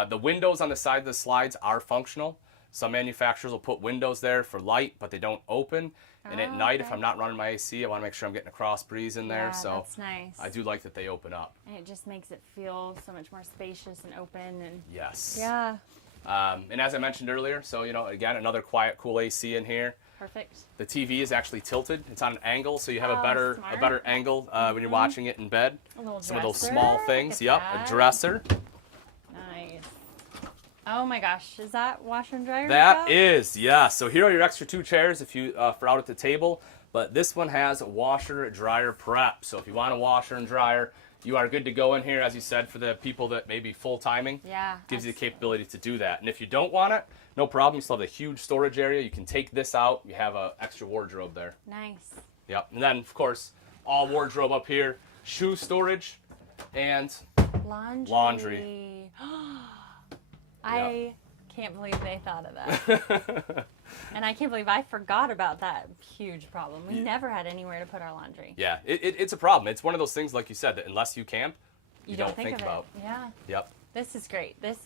The windows on the side of the slides are functional. Some manufacturers will put windows there for light, but they don't open. And at night, if okay. I'm not running my AC, I want to make sure I'm getting a cross breeze in there. Yeah, So that's nice. I do like that they open up. And it just makes it feel so much more spacious and open and Yes. yeah, And as I mentioned earlier, so again, another quiet, cool AC in here. perfect. The TV is actually tilted. It's on an angle, so you have a Oh, better smart. angle when you're watching it in bed. A little Some of those dresser, small look things. at Yep, that. a dresser. Nice. Oh my gosh, is that washer and dryer? That hookup? is, yeah. So here are your extra 2 chairs if you for out at the table. But this one has a washer dryer prep. So if you want a washer and dryer, you are good to go in here, as you said, for the people that may be full timing. Yeah. Gives you the absolutely. capability to do that. And if you don't want it, no problem. You still have a huge storage area. You can take this out. You have an extra wardrobe there. Nice. Yep. And then, of course, all wardrobe up here, shoe storage, and Laundry. I can't believe they thought of that. And I can't believe I forgot about that huge problem. We never had anywhere to put our laundry. yeah, it's a problem. It's one of those things, like you said, that unless you camp, you don't think of about. it. Yeah. Yep. This is great. This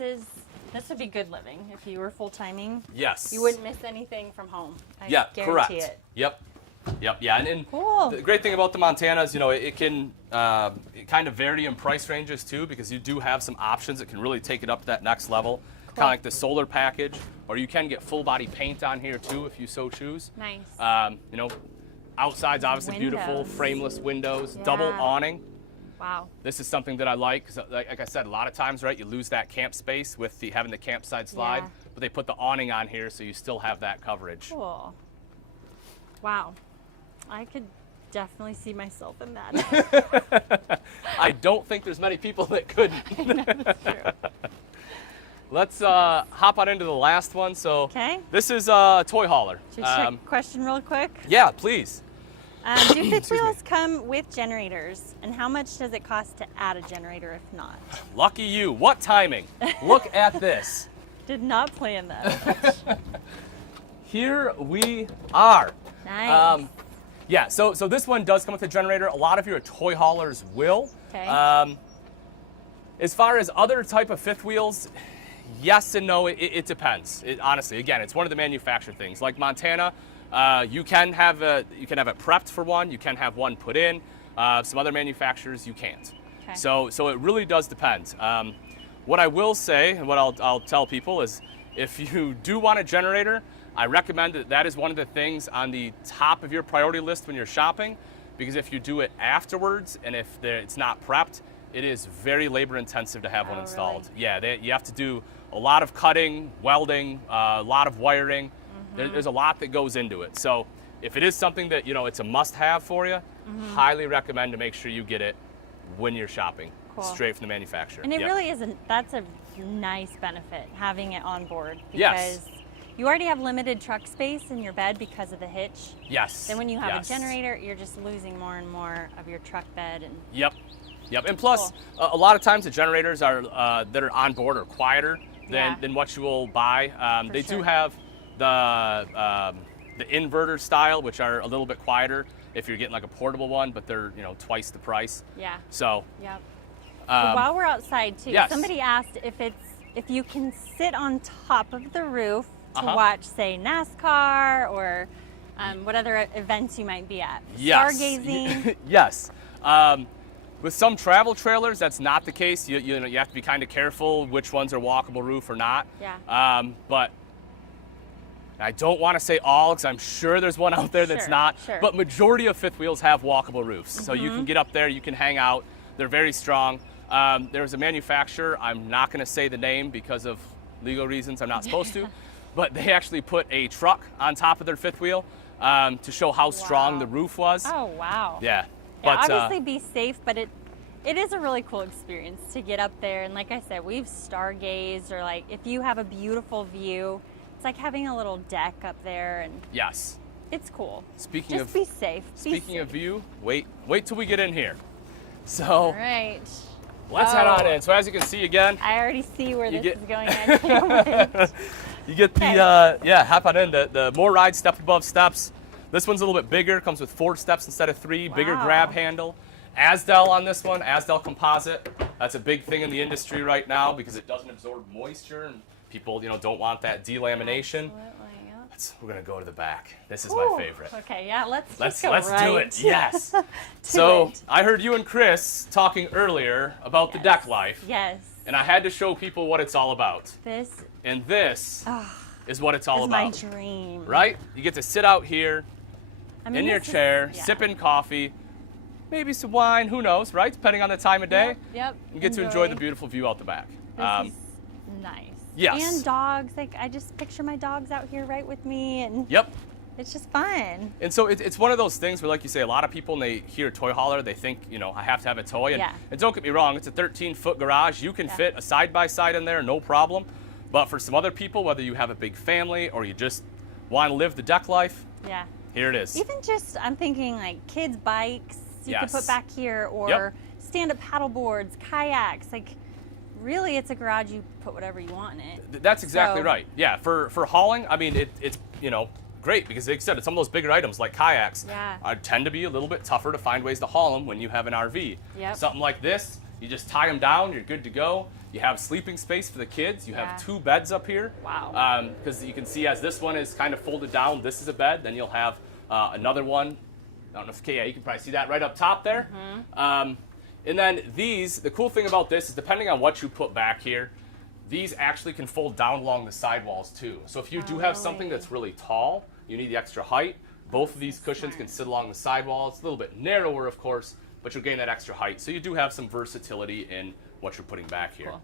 would be good living if you were full timing. Yes. You wouldn't miss anything from home. I Yeah, guarantee correct. it. Yep. Yeah, and Cool. the great thing about the Montanas, it can it kind of vary in price ranges too, because you do have some options that can really take it up to that next level. Kind of like the solar package, or you can get full body paint on here too if you so choose. Nice. Outside's obviously beautiful, Windows. frameless windows, double Yeah. awning. Wow. This is something that I like, 'cause like I said, a lot of times, right, you lose that camp space with having the campsite slide, Yeah. but they put the awning on here so you still have that coverage. Cool. Wow. I could definitely see myself in that. I don't think there's many people that couldn't. That's true. Let's hop on into the last one. So Okay. this is a toy hauler. Should we check a question real quick? Yeah, please. Do fifth wheels come with generators? And how much does it cost to add a generator if not? Lucky you. What timing? Look at this. Did not plan that. Here we are. Nice. Yeah, so this one does come with a generator. A lot of your toy haulers will. Okay. As far as other type of fifth wheels, yes and no, it depends. Honestly, again, it's one of the manufactured things. Like Montana, you can have it prepped for one. You can have one put in. Some other manufacturers, you can't. Okay. So it really does depend. What I will say, and what I'll tell people is, if you do want a generator, I recommend that is one of the things on the top of your priority list when you're shopping, because if you do it afterwards and if it's not prepped, it is very labor intensive to have one Oh, installed. really? Yeah, you have to do a lot of cutting, welding, a lot of wiring. There's a lot that goes into it. So if it is something that it's a must-have for you, highly recommend to make sure you get it when you're shopping, Cool. straight from the manufacturer. And it Yep. really isn't, that's a nice benefit, having it on board. Because Yes. you already have limited truck space in your bed because of the hitch. Yes. Then when you have yes. a generator, you're just losing more and more of your truck bed. And Yep. And plus, a lot of times the generators are that are on board are quieter Yeah. than what you will buy. They do sure. have the inverter style, which are a little bit quieter if you're getting like a portable one, but they're twice the price. yeah, So yep. So while we're outside too, yes. somebody asked if it's if you can sit on top of the roof to Uh-huh. watch, say, NASCAR or what other events you might be at. Yes. Stargazing. Yes. With some travel trailers, that's not the case. You know, you have to be kind of careful which ones are walkable roof or not. Yeah. But I don't want to say all, because I'm sure there's one out there that's Sure, not. sure. But majority of fifth wheels have walkable roofs, so you can get up there, you can hang out. They're very strong. There's a manufacturer, I'm not going to say the name because of legal reasons, I'm not supposed to, but they actually put a truck on top of their fifth wheel to show how strong Wow. the roof was. Oh, wow. Yeah. Yeah, But obviously be safe, but it is a really cool experience to get up there. And like I said, we've stargazed, or like if you have a beautiful view, it's like having a little deck up there, and yes. it's cool. Speaking Just of be safe. Speaking of view, wait till we get in here. So All right. let's head on in. So as you can see again, I already see where You this get- is going. I can't wait. you get the Okay. hop on in. The more ride step above steps. This one's a little bit bigger. Comes with 4 steps instead of 3. Bigger Wow. grab handle. Asdel on this one. Asdel composite. That's a big thing in the industry right now because it doesn't absorb moisture, and people don't want that delamination. Absolutely, yeah. We're gonna go to the back. This is Ooh, my favorite. Okay, yeah, let's Let's go do right. it. Yes. to So it. I heard you and Chris talking earlier about the deck life, Yes. and I had to show people what it's all about. This And this is what it's all is my about, dream. right? You get to sit out here I mean, in your this is- chair, yeah. sipping coffee, maybe some wine, who knows, right? Depending on the time of day. Yep. You get to enjoy the beautiful view out the back. This is nice. yes. And dogs. Like, I just picture my dogs out here right with me, and Yep. it's just fun. And so it's one of those things where, like you say, a lot of people, when they hear toy hauler, they think, I have to have a toy. And, Yeah. and don't get me wrong, it's a 13-foot garage. You can fit a side-by-side in there, no problem. But for some other people, whether you have a big family or you just want to live the deck life, Yeah. here it is. Even just, I'm thinking like kids' bikes you could Yes. put back here, or Yep. stand-up paddle boards, kayaks. Like, really, it's a garage. You put whatever you want in it. That's exactly So- right. Yeah, for hauling, I mean, it's great because, like I said, some of those bigger items like kayaks Yeah. tend to be a little bit tougher to find ways to haul them when you have an RV. Yep. Something like this, you just tie them down, you're good to go. You have sleeping space for the kids. You Yeah. have 2 beds up here. Wow. Because you can see as this one is kind of folded down, this is a bed. Then you'll have another one. I don't know if you can probably see that right up top there. And then the cool thing about this is depending on what you put back here, these actually can fold down along the sidewalls too. So if you do have something that's really tall, you need the extra height, both of these cushions can sit along the sidewall. It's a little bit narrower, of course, but you'll gain that extra height. So you do have some versatility in what you're putting back here. Cool.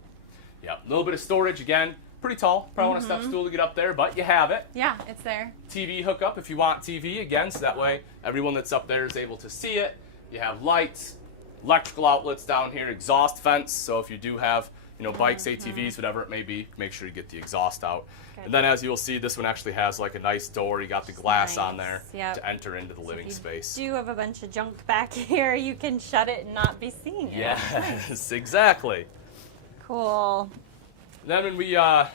Yeah, a little bit of storage again. Pretty tall. Probably want a step stool to get up there, but you have it. Yeah, it's there. TV hookup if you want TV again, so that way everyone that's up there is able to see it. You have lights, electrical outlets down here, exhaust vents. So if you do have, bikes, ATVs, whatever it may be, make sure you get the exhaust out. Good. And then as you'll see, this one actually has like a nice door. You got the glass on there Nice, yep. to enter into the living You space. do have a bunch of junk back here. You can shut it and not be seeing it. Yes, exactly. Cool. Then when we, go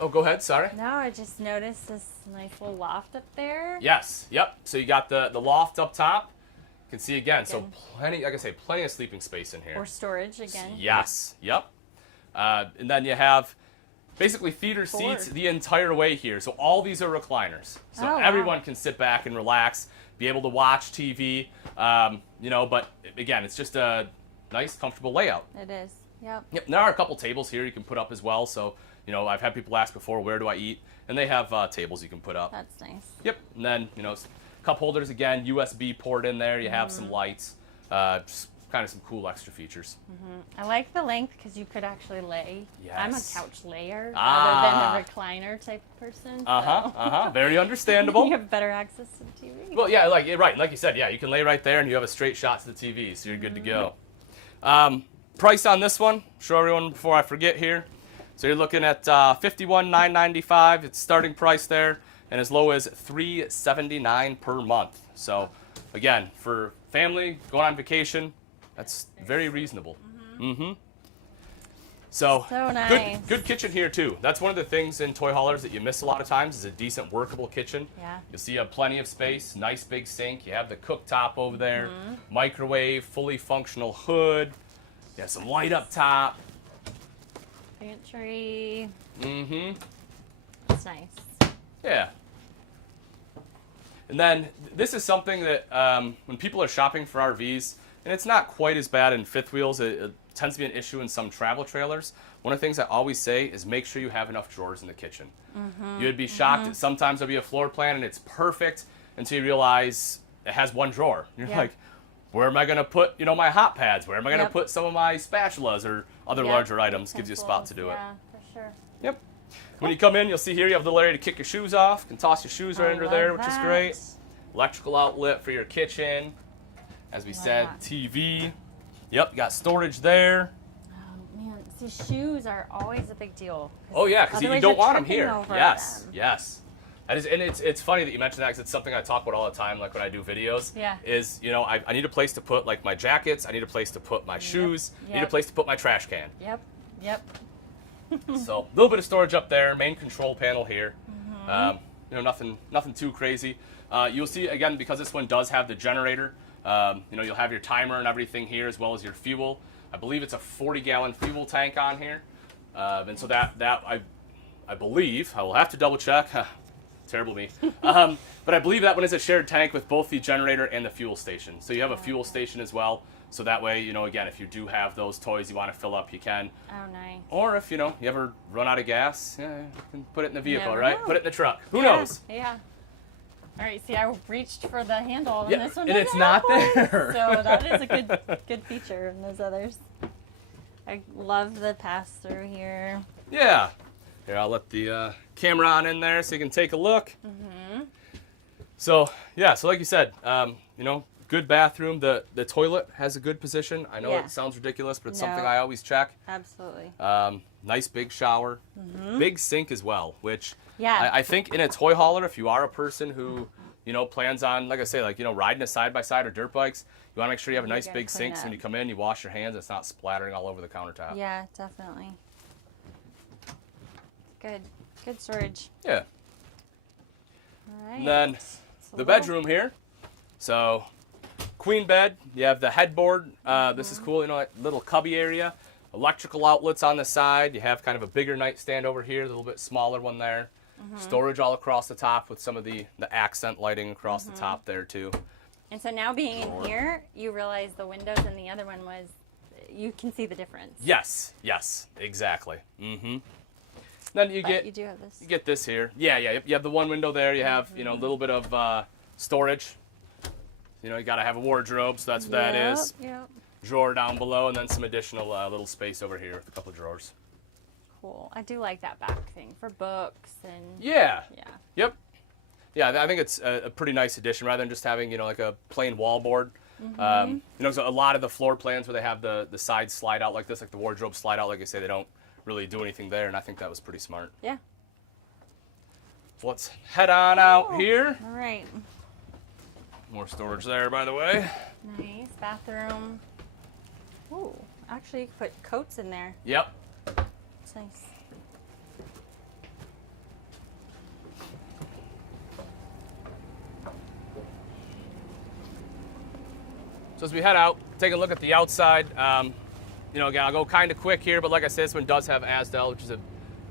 ahead, sorry. No, I just noticed this nice little loft up there. Yes, yep. So you got the loft up top. You can see again, so Again. plenty, like I say, plenty of sleeping space in here. Or storage again. Yes, yep. And then you have basically theater seats Forward. the entire way here. So all these are recliners. So Oh, wow. everyone can sit back and relax, be able to watch TV, but again, it's just a nice, comfortable layout. It is. Yep. Yep, and there are a couple tables here you can put up as well. So, I've had people ask before, where do I eat? And they have tables you can put up. That's nice. Yep, and then, cup holders again, USB port in there. You have some lights, just kind of some cool extra features. I like the length because you could actually lay. I'm a Yes. couch layer Ah. rather than a recliner type person. Very understandable. You have better access to the TV. Well, yeah, like you said, yeah, you can lay right there and you have a straight shot to the TV, so you're good to go. Price on this one, show everyone before I forget here. So you're looking at $51,995. It's starting price there, and as low as $379 per month. So, again, for family going on vacation, that's very reasonable. So nice. good kitchen here too. That's one of the things in toy haulers that you miss a lot of times is a decent workable kitchen. Yeah. You'll see you have plenty of space, nice big sink. You have the cooktop over there, microwave, fully functional hood. You have some light up top. Pantry. Mm-hmm. It's nice. Yeah. And then this is something that when people are shopping for RVs, and it's not quite as bad in fifth wheels, it tends to be an issue in some travel trailers. One of the things I always say is make sure you have enough drawers in the kitchen. You'd be shocked that sometimes there'll be a floor plan and it's perfect until you realize it has one drawer. You're like, where am I going to put, my hot pads? Where am I going to put some of my spatulas or other larger items? Gives you a spot to do it. Yeah, for sure. Yep. When you come in, you'll see here you have the little area to kick your shoes off. You can toss your shoes right under there, which is great. Electrical outlet for your kitchen. As we said, TV. Yep, you got storage there. Oh, man. See, shoes are always a big deal. Oh, yeah, because you don't want them here. Yes. Yes. And it's funny that you mentioned that because it's something I talk about all the time, like when I do videos. Yeah. Is, I need a place to put, like, my jackets. I need a place to put my shoes. I need a place to put my trash can. Yep. So a little bit of storage up there. Main control panel here. Nothing too crazy. You'll see, again, because this one does have the generator, you'll have your timer and everything here as well as your fuel. I believe it's a 40-gallon fuel tank on here. And so that I believe, I will have to double check. Terrible me. But I believe that one is a shared tank with both the generator and the fuel station. So you have a fuel station as well. So that way, again, if you do have those toys you want to fill up, you can. Oh, nice. Or if, you ever run out of gas, you can put it in the vehicle, right? Know. Put it in the truck. Who knows? Yeah. All right, see, I reached for the handle, and this one and it's not there. So that is a good feature in those others. I love the pass-through here. Yeah. Here, I'll let the camera on in there so you can take a look. So, so like you said, good bathroom. The toilet has a good position. I know it sounds ridiculous, but it's something I always check. Absolutely. Nice big shower. Big sink as well, which I think in a toy hauler, if you are a person who, plans on, like I say, riding a side-by-side or dirt bikes, you want to make sure you have a nice big sink so when you come in, you wash your hands, it's not splattering all over the countertop. Yeah, definitely. Good storage. Yeah. All right. And then the bedroom here. So, queen bed. You have the headboard. This is cool. Like little cubby area. Electrical outlets on the side. You have kind of a bigger nightstand over here. A little bit smaller one there. Storage all across the top with some of the accent lighting across the top there too. And so now being in here, you realize the windows in the other one you can see the difference. Yes, exactly. Then you do have this. You get this here. Yeah. You have the one window there. You have a little bit of storage. You got to have a wardrobe, so that's what that is. Yep. Drawer down below, and then some additional little space over here with a couple of drawers. Cool. I do like that back thing for books and. Yeah. Yep. Yeah, I think it's a pretty nice addition rather than just having like a plain wall board. So a lot of the floor plans where they have the sides slide out like this, like the wardrobe slide out, like I say, they don't really do anything there, and I think that was pretty smart. Yeah. So let's head on out here. All right. More storage there, by the way. Nice bathroom. Ooh, actually, you can put coats in there. Yep. It's nice. So as we head out, take a look at the outside. Again, I'll go kind of quick here, but like I said, this one does have Asdel, which is a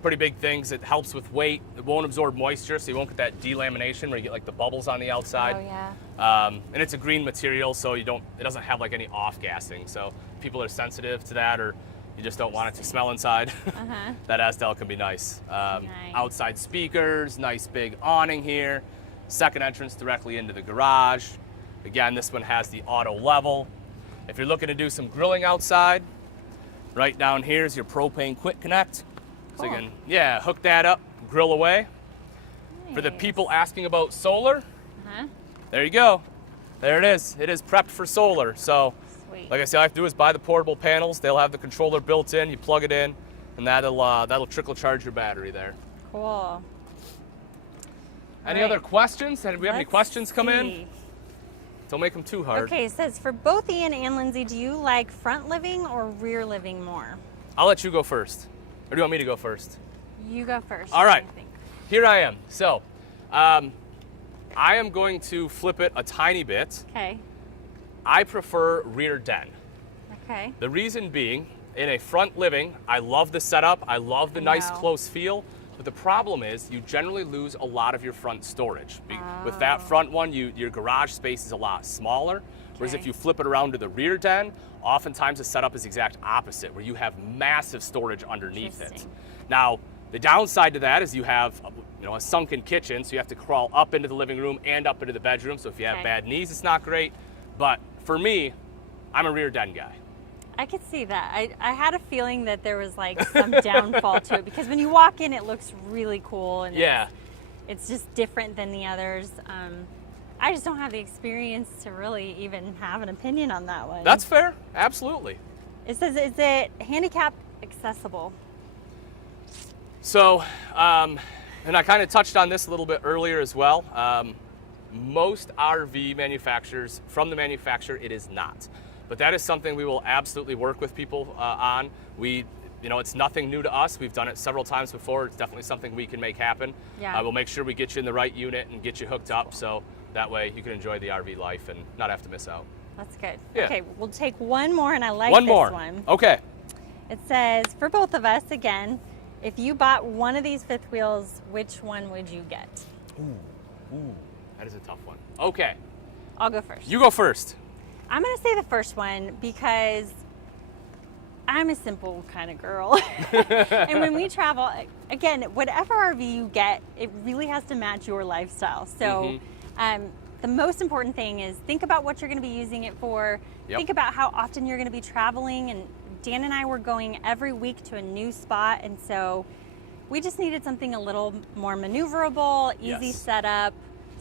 pretty big thing because it helps with weight. It won't absorb moisture, so you won't get that delamination where you get like the bubbles on the outside. Oh yeah. And it's a green material, so it doesn't have like any off-gassing. So if people are sensitive to that, or you just don't want it to smell inside, that Asdel can be nice. Outside speakers, nice big awning here. Second entrance directly into the garage. Again, this one has the auto level. If you're looking to do some grilling outside, right down here is your propane quick connect. So you can, hook that up, grill away. Nice. For the people asking about solar, there you go. There it is. It is prepped for solar. So, like I said, all I have to do is buy the portable panels. They'll have the controller built in. You plug it in, and that'll trickle charge your battery there. Cool. Any other questions? Do we have any questions come in? Don't make them too hard. Okay, it says, for both Ian and Lindsay, do you like front living or rear living more? I'll let you go first. Or do you want me to go first? You go first. All right. Here I am. So, I am going to flip it a tiny bit. Okay. I prefer rear den. Okay. The reason being in a front living, I love the setup. I love the nice know. close feel. But the problem is you generally lose a lot of your front storage. With that front one, your garage space is a lot smaller. Whereas if Okay. you flip it around to the rear den, oftentimes the setup is the exact opposite, where you have massive storage underneath it. Interesting. Now, the downside to that is you have a sunken kitchen, so you have to crawl up into the living room and up into the bedroom. So if you have Okay. bad knees, it's not great. But for me, I'm a rear den guy. I could see that. I had a feeling that there was like some downfall to it, because when you walk in, it looks really cool, and Yeah. it's just different than the others. I just don't have the experience to really even have an opinion on that one. That's fair. Absolutely. It says, is it handicap accessible? So, and I kind of touched on this a little bit earlier as well. Most RV manufacturers, from the manufacturer, it is not. But that is something we will absolutely work with people on. It's nothing new to us. We've done it several times before. It's definitely something we can make happen. Yeah. We'll make sure we get you in the right unit and get you hooked up, so that way you can enjoy the RV life and not have to miss out. That's good. Yeah. Okay, we'll take one more, and I like One this more. one. Okay. It says, for both of us, again, if you bought one of these fifth wheels, which one would you get? Ooh, that is a tough one. Okay, I'll go first. you go first. I'm going to say the first one because I'm a simple kind of girl. And when we travel, again, whatever RV you get, it really has to match your lifestyle. So the most important thing is think about what you're going to be using it for. Yep. Think about how often you're going to be traveling. And Dan and I were going every week to a new spot. And so we just needed something a little more maneuverable, easy Yes. setup,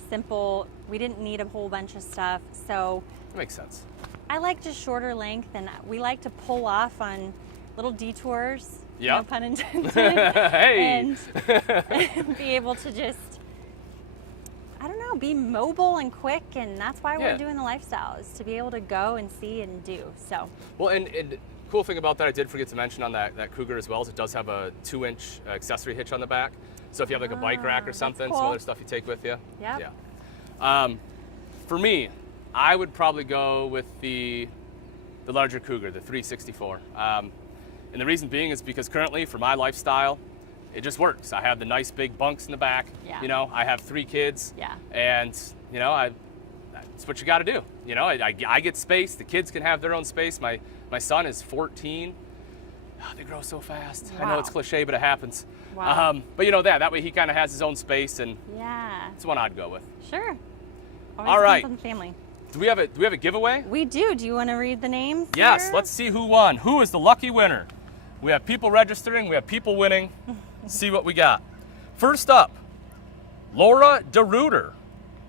simple. We didn't need a whole bunch of stuff. So That makes sense. I like just shorter length, and we like to pull off on little detours, no Yep. pun intended, Hey. and be able to just, I don't know, be mobile and quick, and that's why Yeah. we're doing the lifestyle, is to be able to go and see and do. So Well, and cool thing about that, I did forget to mention on that Cougar as well, is it does have a 2-inch accessory hitch on the back. So if you have like a bike rack or that's something, cool. some other stuff you take with you. Yep. Yeah. For me, I would probably go with the larger Cougar, the 364. And the reason being is because currently, for my lifestyle, it just works. I have the nice big bunks in the back. Yeah. I have 3 kids. Yeah. And that's what you got to do. I get space. The kids can have their own space. My son is 14. Oh, they grow so fast. I know it's Wow. cliche, but it happens. Wow. But that way he kind of has his own space, and yeah, it's one I'd go with. sure. Always All right. depends on the family. Do we have a giveaway? We do. Do you want to read the names? Yes, here? let's see who won. Who is the lucky winner? We have people registering, we have people winning. See what we got. First up, Laura DeRuiter.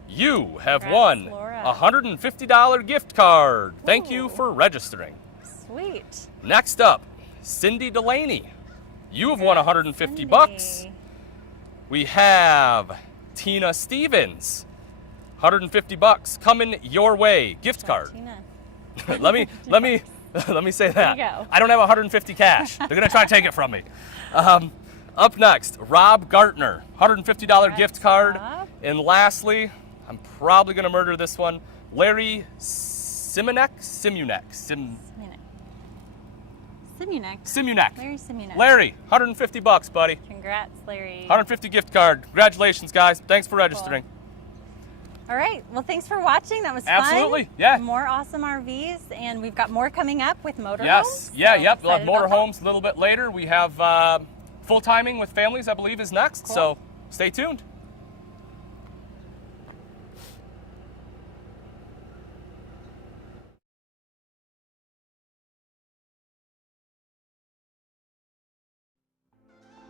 You have Congrats, won Laura. a $150 gift card. Thank you Ooh. for registering. Sweet. Next up, Cindy Delaney. You have won 150 bucks. Cindy. We have Tina Stevens. 150 bucks coming your way. Gift card. Tina. let me say that. There you go. I don't have 150 cash. They're gonna try to take it from me. Up next, Rob Gartner, $150 gift card. Rob. And lastly, I'm probably gonna murder this one, Larry Simunek. Larry Simunek. Larry, 150 bucks, buddy. Congrats, Larry. 150 gift card. Congratulations, guys. Thanks for registering. All right. Well, thanks for watching. That was fun. Absolutely, yeah. More awesome RVs, and we've got more coming up with motorhomes. Yes. Yeah. so Yep. We'll have excited about that. motorhomes a little bit later. We have full timing with families, I believe, is next. Cool. So stay tuned.